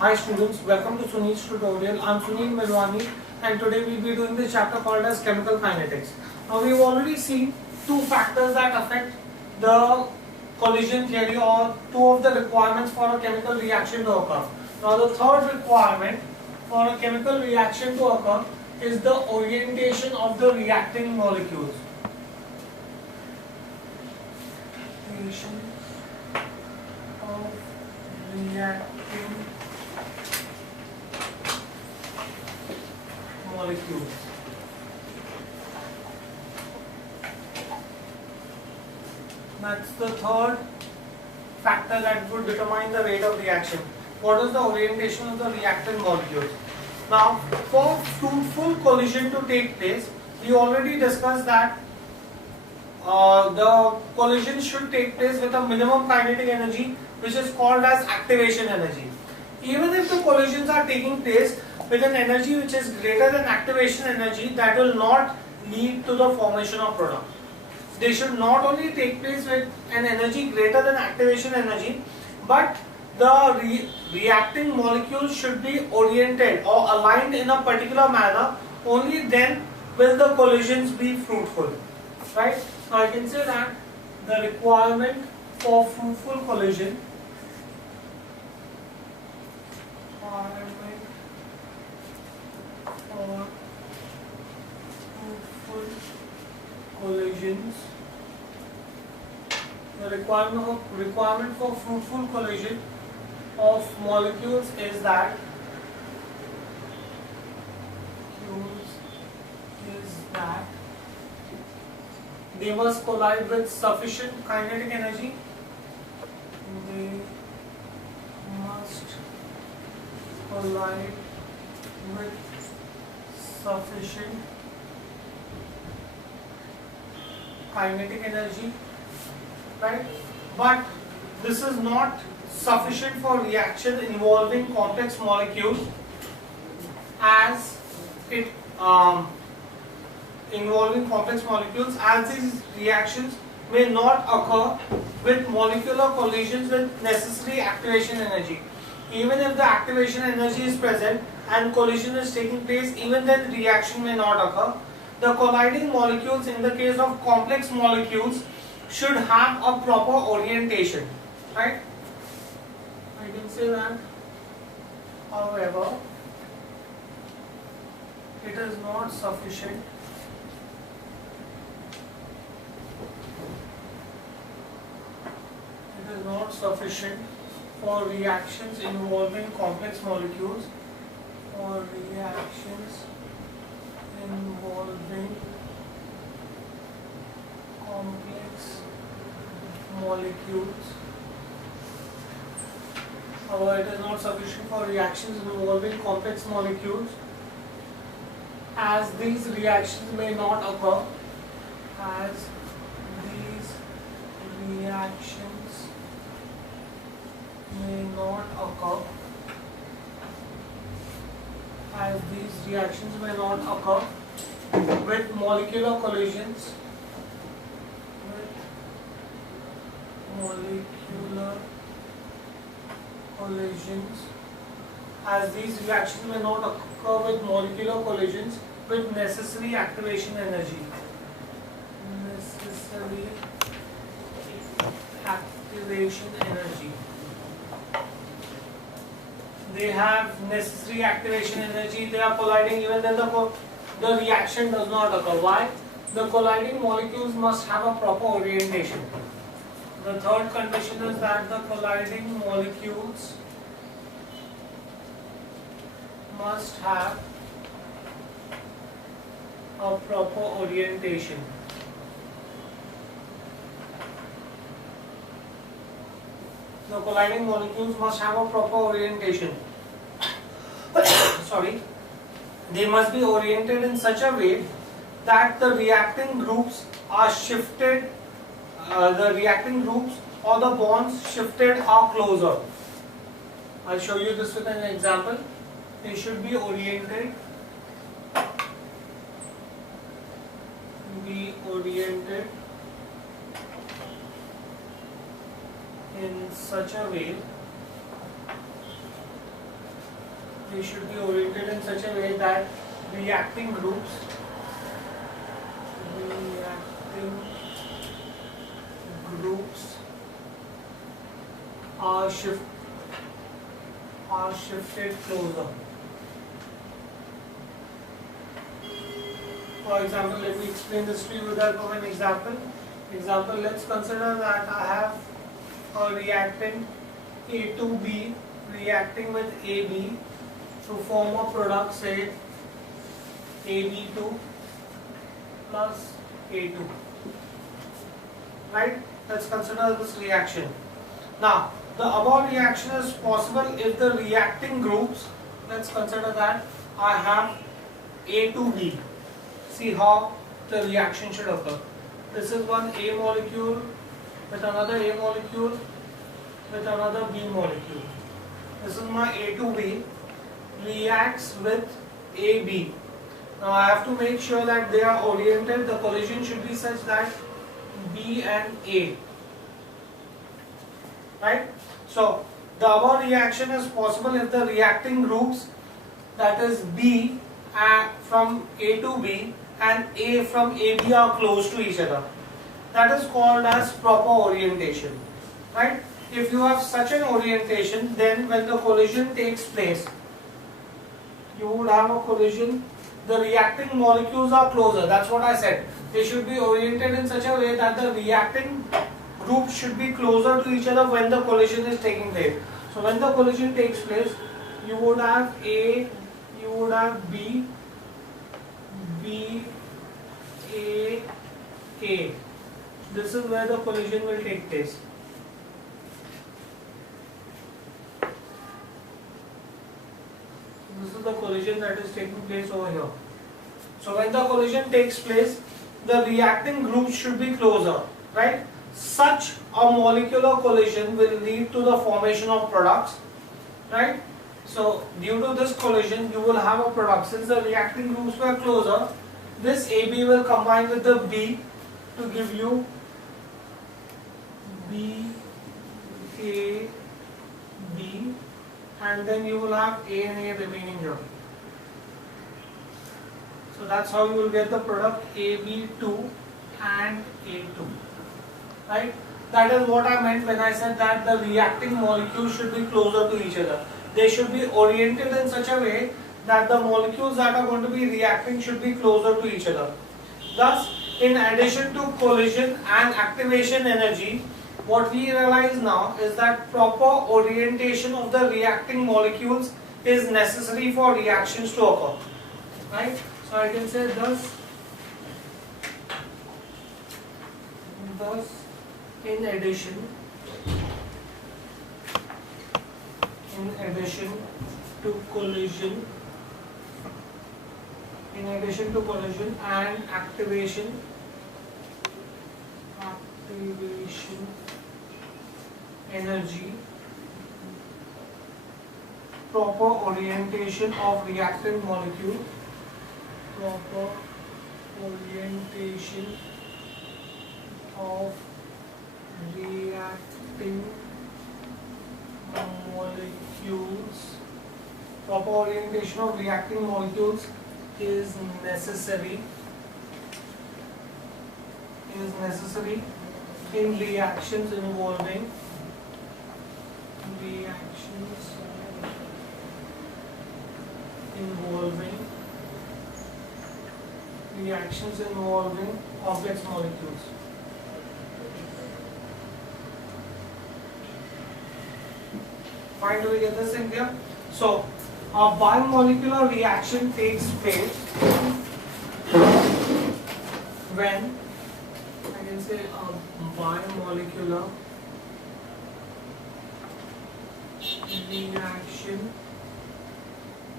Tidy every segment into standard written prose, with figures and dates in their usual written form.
Hi students, welcome to Sunil's tutorial. I am Sunil Milwani and today we will be doing the chapter called as chemical kinetics. Now we have already seen two factors that affect the collision theory or two of the requirements for a chemical reaction to occur. Now the third requirement for a chemical reaction to occur is the orientation of the reacting molecules. Orientation of reacting molecules. That's the third factor that would determine the rate of reaction. What is the orientation of the reactant molecules? Now, for fruitful collision to take place, we already discussed that the collision should take place with a minimum kinetic energy, which is called as activation energy. Even if the collisions are taking place with an energy which is greater than activation energy, that will not lead to the formation of product. They should not only take place with an energy greater than activation energy, but the reacting molecules should be oriented or aligned in a particular manner. Only then will the collisions be fruitful. Right? So I can say that the requirement for fruitful collision the requirement for fruitful collision of molecules is that they must collide with sufficient kinetic energy. They must collide with sufficient kinetic energy, right? But this is not sufficient for reaction involving complex molecules, as it involving complex molecules, as these reactions may not occur with molecular collisions with necessary activation energy. Even if the activation energy is present and collision is taking place, even then reaction may not occur. The colliding molecules, in the case of complex molecules, should have a proper orientation, right? I can say that, however, it is not sufficient for reactions involving complex molecules, However, it is not sufficient for reactions involving complex molecules, as these reactions may not occur, with molecular collisions, with necessary activation energy. They have necessary activation energy, they are colliding, even then the reaction does not occur. Why? The colliding molecules must have a proper orientation. The third condition is that the colliding molecules must have a proper orientation. The colliding molecules must have a proper orientation. Sorry. They must be oriented in such a way that the reacting groups are shifted, the reacting groups or the bonds shifted are closer. I'll show you this with an example. They should be oriented in such a way they should be oriented in such a way that reacting groups are shifted closer. For example, let me explain this to you with help of an example. Let's consider that I have a reactant A2B reacting with AB to form a product, say AB2 plus A2. Right? Let's consider this reaction. Now, the above reaction is possible if the reacting groups, let's consider that I have A2B. See how the reaction should occur. This is one A molecule with another A molecule with another B molecule. This is my A2B reacts with AB. Now I have to make sure that they are oriented. The collision should be such that B and A. Right? So the above reaction is possible if the reacting groups, that is B from A to B and A from AB, are close to each other. That is called as proper orientation. Right? If you have such an orientation, then when the collision takes place, you would have a collision. The reacting molecules are closer. That's what I said. They should be oriented in such a way that the reacting groups should be closer to each other when the collision is taking place. So when the collision takes place, you would have A, you would have B, B, A, A. This is where the collision will take place. This is the collision that is taking place over here. So when the collision takes place, the reacting groups should be closer, right? Such a molecular collision will lead to the formation of products, right? So due to this collision, you will have a product. Since the reacting groups were closer, this AB will combine with the B to give you B, A, B, and then you will have A and A remaining here. So that's how you will get the product AB2 and A2. Right? That is what I meant when I said that the reacting molecules should be closer to each other. They should be oriented in such a way that the molecules that are going to be reacting should be closer to each other. Thus, in addition to collision and activation energy, what we realize now is that proper orientation of the reacting molecules is necessary for reactions to occur. Right? So I can say thus in addition to collision and activation energy, proper orientation of reactant molecule, proper orientation of reacting molecules is necessary in reactions involving complex molecules. Fine, do we get this in here? So, a bimolecular reaction takes place when, I can say, a bimolecular reaction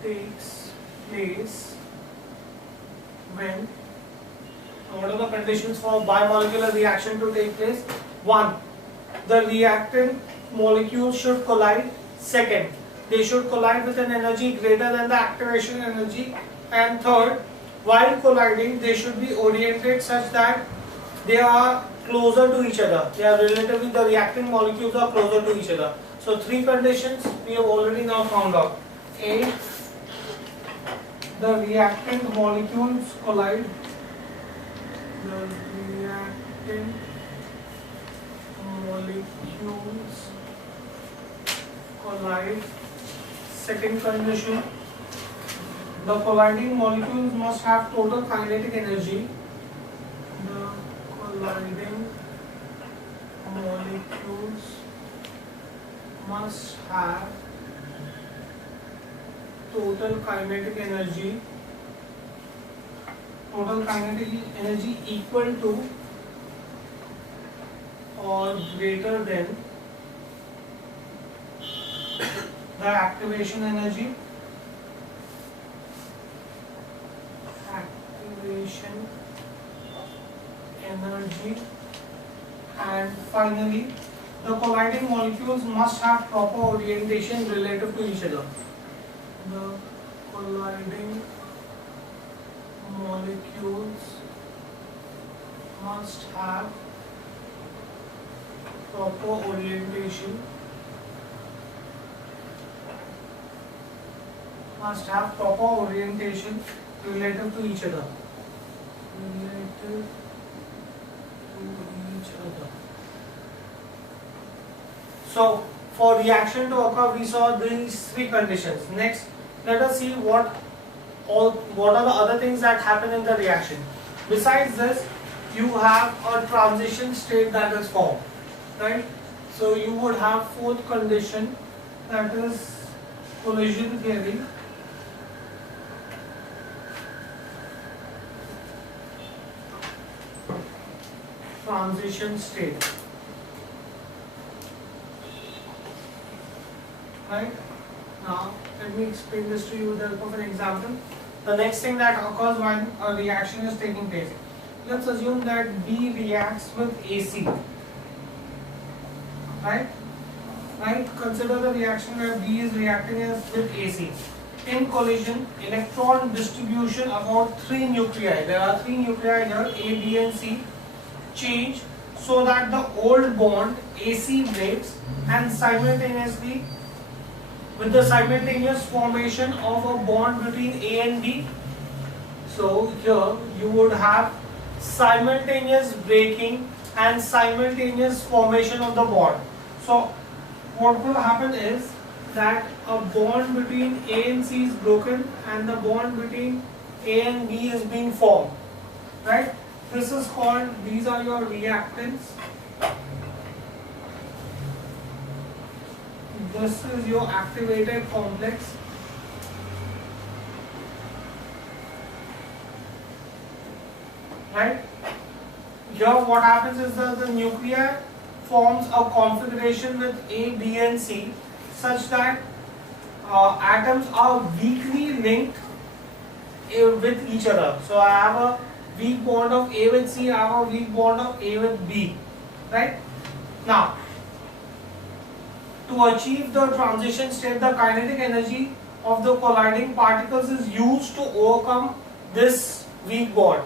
takes place when, what are the conditions for bimolecular reaction to take place? 1. The reactant molecules should collide. Second, they should collide with an energy greater than the activation energy. And third, while colliding, they should be oriented such that they are closer to each other. They are relatively, the reacting molecules are closer to each other. So 3 conditions we have already now found out. A, the reactant molecules collide. The reactant molecules collide. Second condition, the colliding molecules must have total kinetic energy. The colliding molecules must have total kinetic energy. Total kinetic energy equal to or greater than the activation energy. Activation energy. And finally, the colliding molecules must have proper orientation relative to each other. The colliding molecules must have proper orientation. Must have proper orientation relative to each other. Relative to each other. So, for reaction to occur, we saw these three conditions. Next, let us see what are the other things that happen in the reaction. Besides this, you have a transition state that is formed, right? So, you would have fourth condition, that is collision theory. Transition state. Right? Now, let me explain this to you with the help of an example. The next thing that occurs when a reaction is taking place. Let's assume that B reacts with AC. Right? Consider the reaction where B is reacting with AC. In collision, electron distribution about 3 nuclei. There are 3 nuclei here, A, B and C. Change so that the old bond AC breaks, and simultaneously with the simultaneous formation of a bond between A and B. So here you would have simultaneous breaking and simultaneous formation of the bond. So what will happen is that a bond between A and C is broken and the bond between A and B is being formed, right? This is called, these are your reactants. This is your activated complex. Right? Here what happens is that the nuclei forms a configuration with A, B and C such that atoms are weakly linked with each other. So I have a weak bond of A with C, I have a weak bond of A with B, right? Now, to achieve the transition state, the kinetic energy of the colliding particles is used to overcome this weak bond.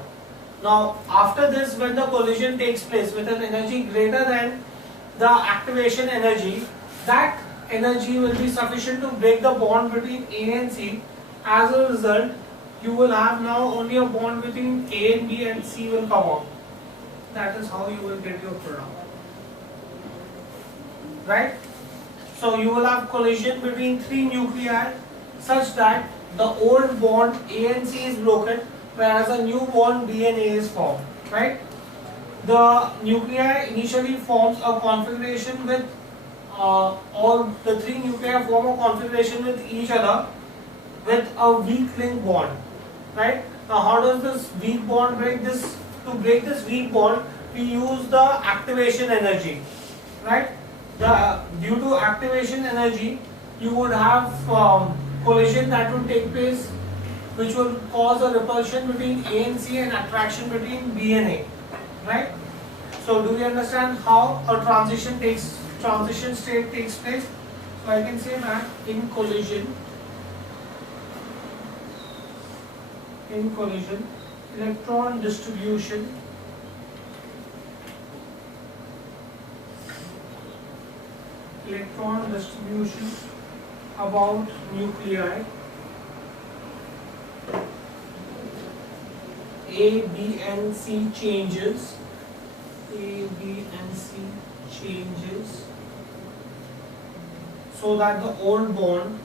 Now, after this, when the collision takes place with an energy greater than the activation energy, that energy will be sufficient to break the bond between A and C. As a result, you will have now only a bond between A and B and C will come out. That is how you will get your product. Right? So you will have collision between 3 nuclei such that the old bond A and C is broken, whereas a new bond B and A is formed. Right? The nuclei initially forms a configuration with or the 3 nuclei form a configuration with each other with a weak link bond. Right? Now how does this weak bond break? To break this weak bond, we use the activation energy. Right? Due to activation energy, you would have collision that would take place, which will cause a repulsion between A and C and attraction between B and A. Right? So do we understand how a transition state takes place? So I can say that in collision, electron distribution about nuclei A, B and C changes. A, B and C changes so that the old bond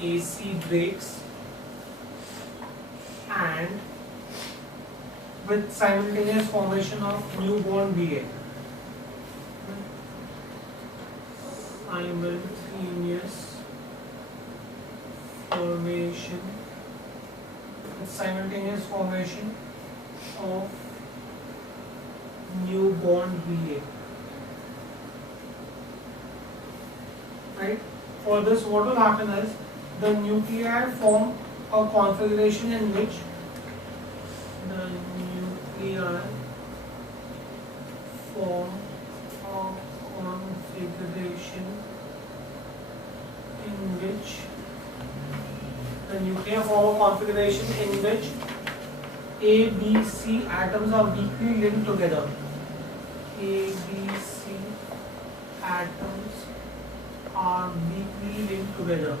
AC breaks, and with simultaneous formation of new bond BA. Simultaneous formation of new bond BA. Right? For this, what will happen is the nuclei form a configuration in which A, B, C atoms are weakly linked together. A, B, C atoms are weakly linked together.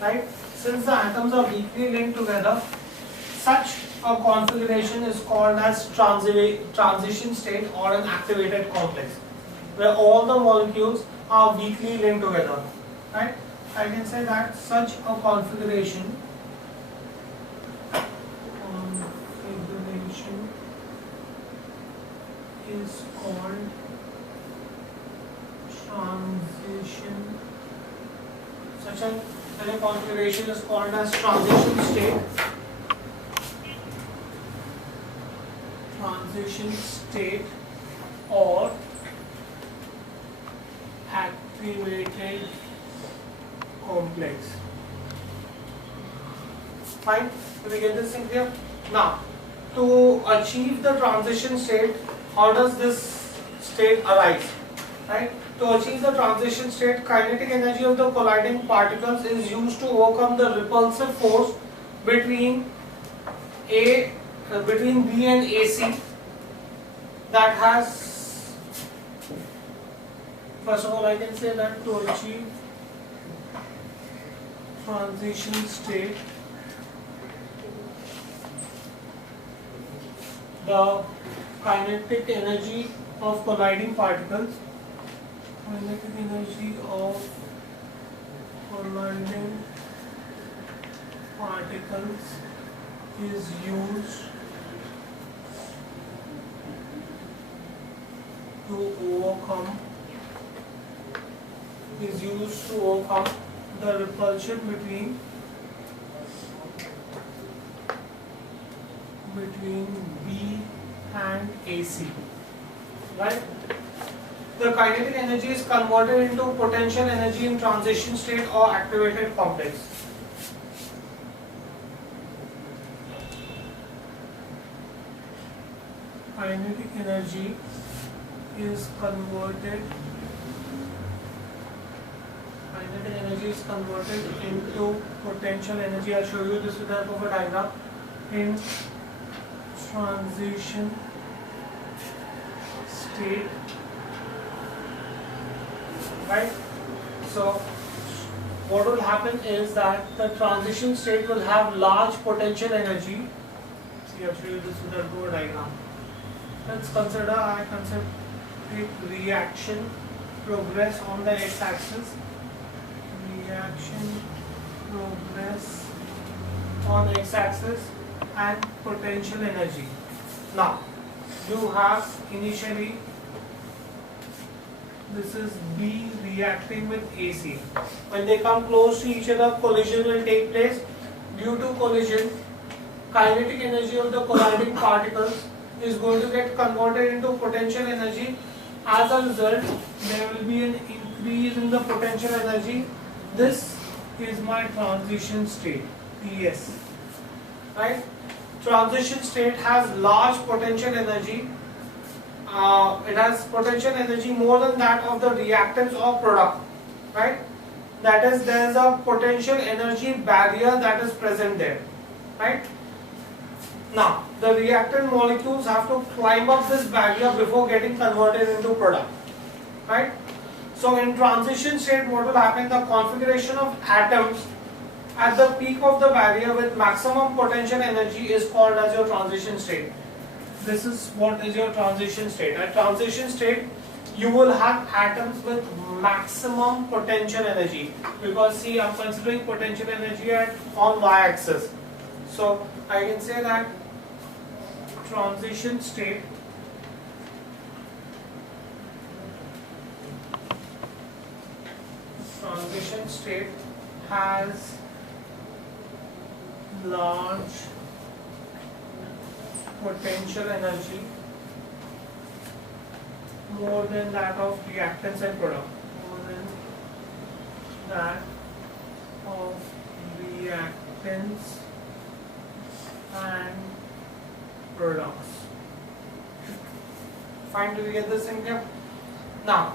Right? Since the atoms are weakly linked together, such a configuration is called as transition state or an activated complex, where all the molecules are weakly linked together. Right? I can say that such a configuration is called transition. Such a configuration is called as transition state. Transition state or activated complex. Fine. Do we get this thing clear? Now, to achieve the transition state, how does this state arise? Right? To achieve the transition state, kinetic energy of the colliding particles is used to overcome the repulsive force between B and AC that has, first of all I can say that to achieve transition state, the kinetic energy of colliding particles is used to overcome the repulsion between B and AC. Right? The kinetic energy is converted into potential energy in transition state or activated complex. Kinetic energy is converted into potential energy. I'll show you this with the help of a diagram. In transition state, right? So what will happen is that the transition state will have large potential energy. See, I'll show you this with the help of a diagram. Let's consider, I consider reaction progress on the x-axis. Reaction progress on x-axis and potential energy. Now, you have initially, this is B reacting with AC. When they come close to each other, collision will take place. Due to collision, kinetic energy of the colliding particles is going to get converted into potential energy. As a result, there will be an increase in the potential energy. This is my transition state, TS. Right? Transition state has large potential energy. It has potential energy more than that of the reactants or product. Right? That is, there is a potential energy barrier that is present there. Right? Now, the reactant molecules have to climb up this barrier before getting converted into product, right? So in transition state, what will happen? The configuration of atoms at the peak of the barrier with maximum potential energy is called as your transition state. This is what is your transition state. At transition state, you will have atoms with maximum potential energy, because see, I'm considering potential energy on y-axis. So I can say that transition state has large potential energy, more than that of reactants and product, more than that of reactants and products. Fine, do we get this in here? Now,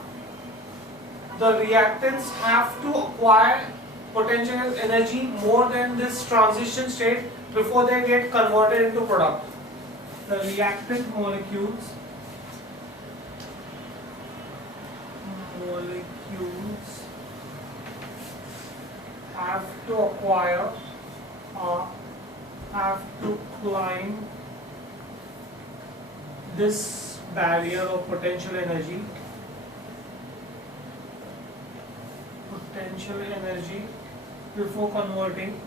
the reactants have to acquire potential energy more than this transition state before they get converted into product. The reactant molecules have to acquire or have to climb this barrier of potential energy before converting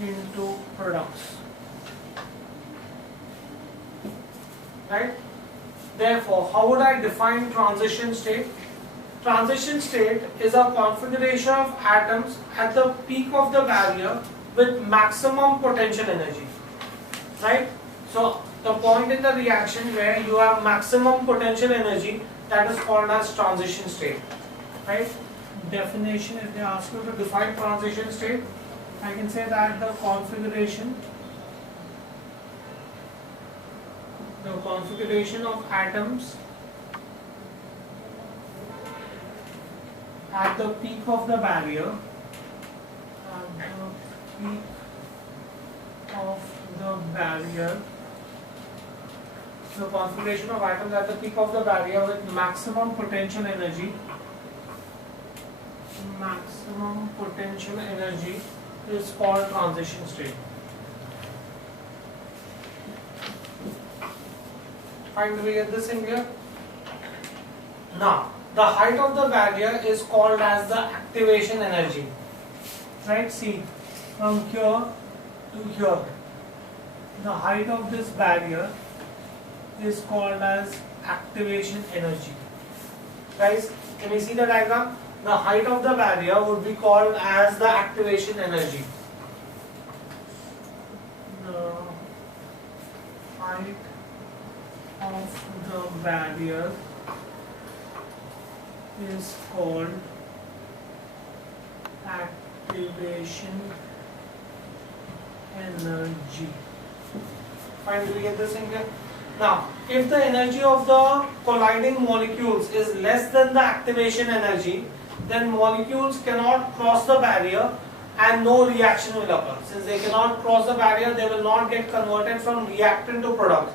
into products, right? Therefore, how would I define transition state? Transition state is a configuration of atoms at the peak of the barrier with maximum potential energy, right? So the point in the reaction where you have maximum potential energy, that is called as transition state, right? Definition, if they ask you to define transition state, I can say that the configuration of atoms at the peak of the barrier, the configuration of atoms at the peak of the barrier with maximum potential energy is called transition state. Fine, do we get this in here? Now, the height of the barrier is called as the activation energy, right? See, from here to here, the height of this barrier is called as activation energy. Guys, can you see the diagram? The height of the barrier would be called as the activation energy. The height of the barrier is called activation energy. Fine, do we get this in here? Now, if the energy of the colliding molecules is less than the activation energy, then molecules cannot cross the barrier and no reaction will occur. Since they cannot cross the barrier, they will not get converted from reactant to product.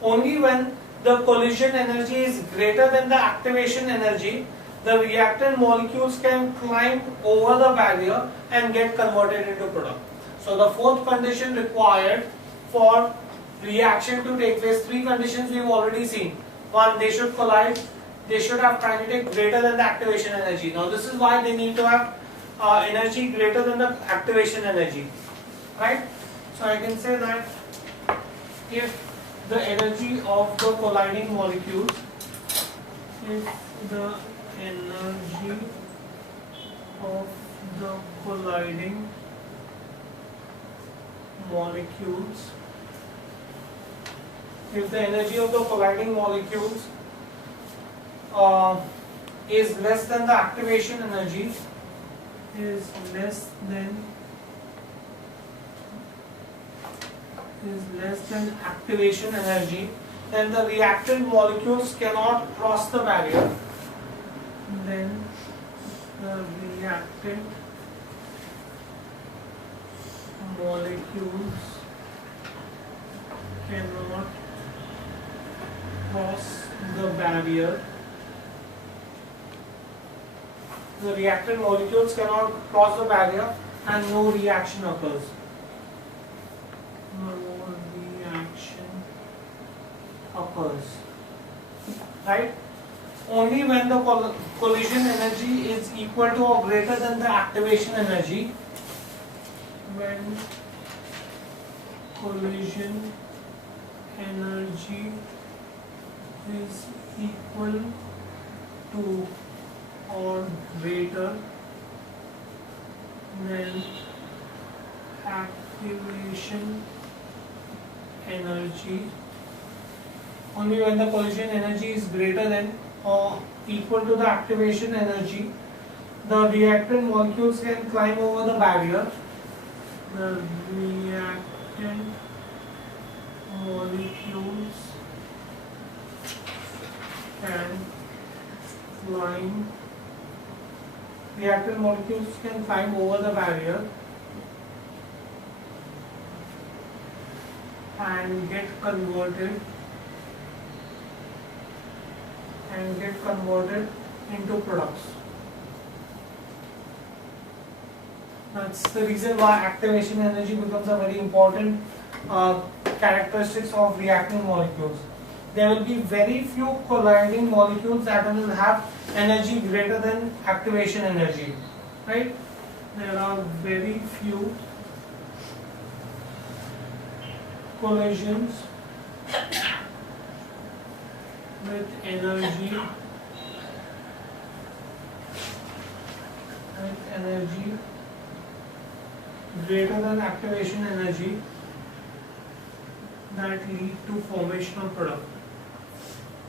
Only when the collision energy is greater than the activation energy, the reactant molecules can climb over the barrier and get converted into product. So the fourth condition required for reaction to take place, three conditions we have already seen. One, they should collide, they should have kinetic greater than the activation energy. Now this is why they need to have energy greater than the activation energy, right? So I can say that if the energy of the colliding molecules, if the energy of the colliding molecules is less than the activation energy, then the reactant molecules cannot cross the barrier. Then the reactant molecules cannot cross the barrier. The reactant molecules cannot cross the barrier and no reaction occurs. No reaction occurs. Right? Only when the collision energy is equal to or greater than the activation energy, when collision energy is equal to or greater than activation energy, only when the collision energy is greater than or equal to the activation energy, the reactant molecules can climb over the barrier. The reactant molecules can climb. Reactant molecules can climb over the barrier and get converted into products. That's the reason why activation energy becomes a very important characteristics of reacting molecules. There will be very few colliding molecules that will have energy greater than activation energy, right? There are very few collisions with energy greater than activation energy that lead to formation of product.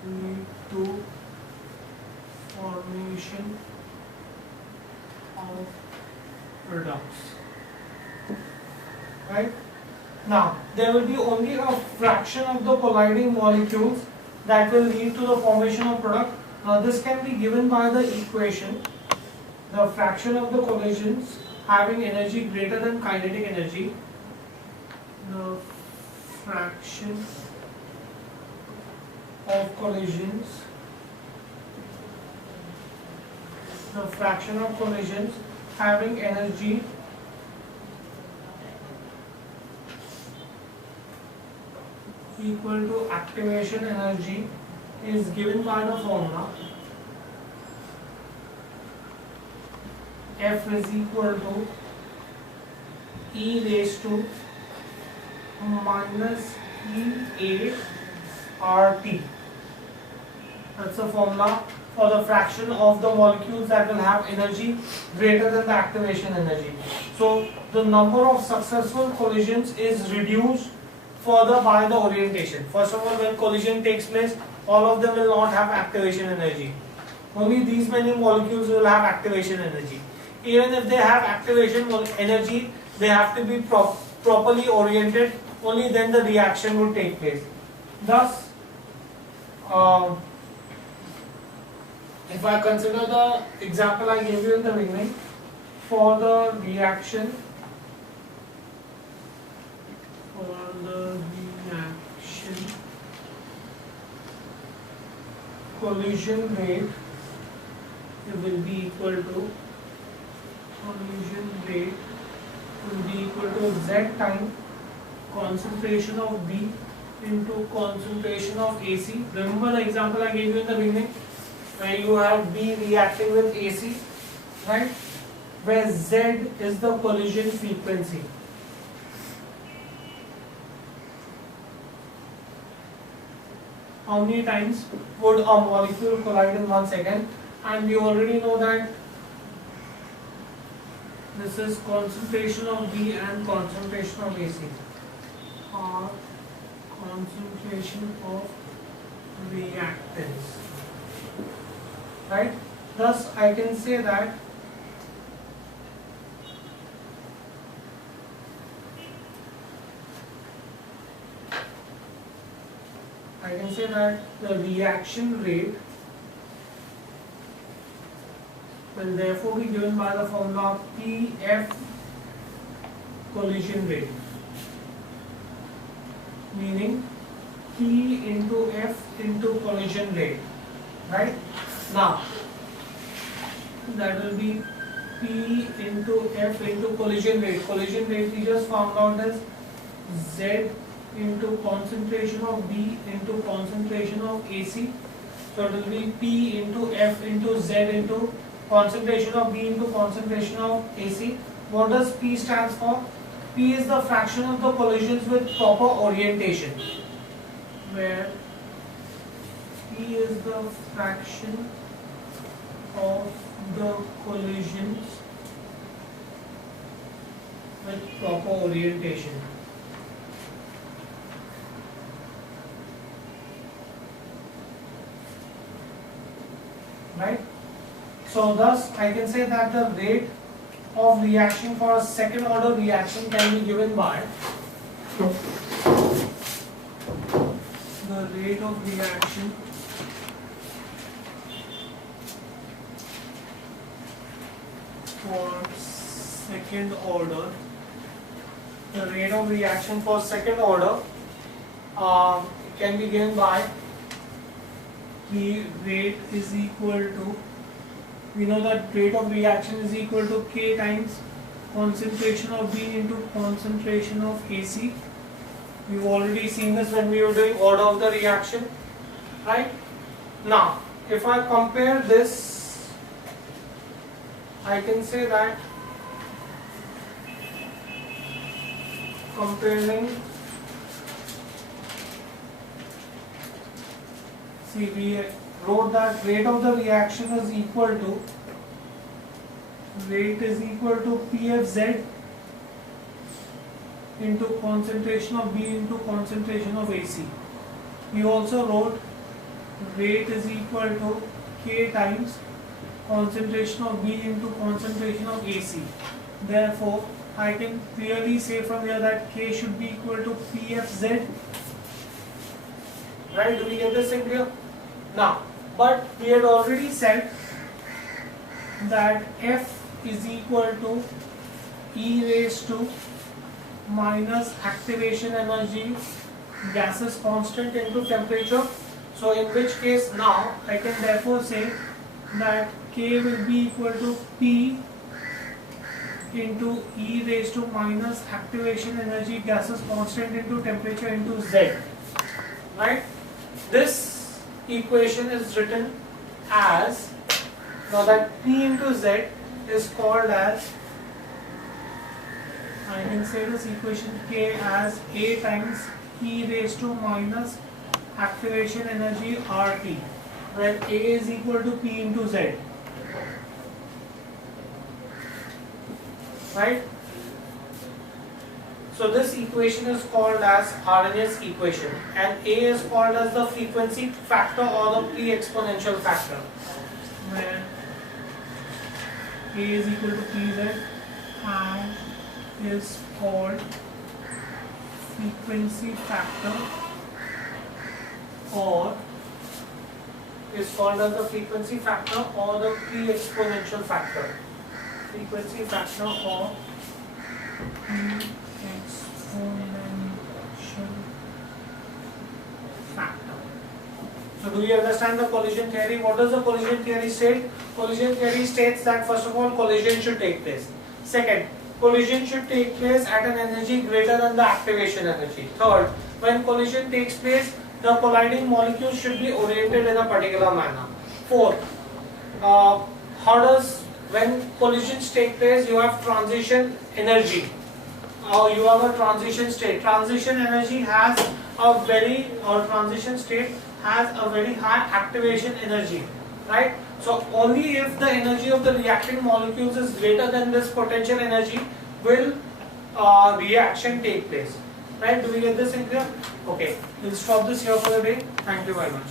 Lead to formation of products. Right? Now, there will be only a fraction of the colliding molecules that will lead to the formation of product. Now, this can be given by the equation. The fraction of the collisions having energy greater than kinetic energy. The fraction of collisions having energy equal to activation energy is given by the formula F is equal to E raised to minus E8 RT. That's the formula for the fraction of the molecules that will have energy greater than the activation energy. So the number of successful collisions is reduced further by the orientation. First of all, when collision takes place, all of them will not have activation energy. Only these many molecules will have activation energy. Even if they have activation energy, they have to be properly oriented. Only then the reaction will take place. Thus, if I consider the example I gave you in the beginning, for the reaction, collision rate will be equal to Z time concentration of B into concentration of AC. Remember the example I gave you in the beginning, where you have B reacting with AC, right? Where Z is the collision frequency. How many times would a molecule collide in 1 second? And we already know that this is concentration of B and concentration of AC, or concentration of reactants, right? Thus I can say that the reaction rate will therefore be given by the formula PF collision rate. meaning P into F into collision rate, right? Now that will be P into F into collision rate. Collision rate we just found out as Z into concentration of B into concentration of AC. So it will be P into F into Z into concentration of B into concentration of AC. What does P stands for? P is the fraction of the collisions with proper orientation, where P is the fraction of the collisions with proper orientation. Right? So thus I can say that the rate of reaction for a second order reaction can be given by the rate of reaction for second order. The rate of reaction for second order can be given by P rate is equal to, we know that rate of reaction is equal to K times concentration of B into concentration of AC. We've already seen this when we were doing order of the reaction, right? Now, if I compare this, I can say that comparing, see, we wrote that rate of the reaction is equal to PFZ into concentration of B into concentration of AC. We also wrote rate is equal to K times concentration of B into concentration of AC. Therefore, I can clearly say from here that K should be equal to PFZ. Right? Do we get this in clear? Now, but we had already said that F is equal to E raised to minus activation energy gases constant into temperature. So in which case now I can therefore say that K will be equal to P into E raised to minus activation energy gases constant into temperature into Z. Right? This equation is written as, now that P into Z is called as, I can say this equation K as A times E raised to minus activation energy RT, where A is equal to P into Z. Right? So this equation is called as RNS equation, and A is called as the frequency factor or the pre-exponential factor, where A is equal to PZ and is called frequency factor, or is called as the frequency factor or the pre-exponential factor. Frequency factor or pre-exponential factor. So do you understand the collision theory? What does the collision theory state? Collision theory states that first of all collision should take place. Second, collision should take place at an energy greater than the activation energy. Third, when collision takes place, the colliding molecules should be oriented in a particular manner. Fourth, when collisions take place, you have transition energy, or you have a transition state. Transition energy has a very, or transition state has a very high activation energy, right? So only if the energy of the reacting molecules is greater than this potential energy will reaction take place, right? Do we get this in clear? Okay, we'll stop this here for the day. Thank you very much.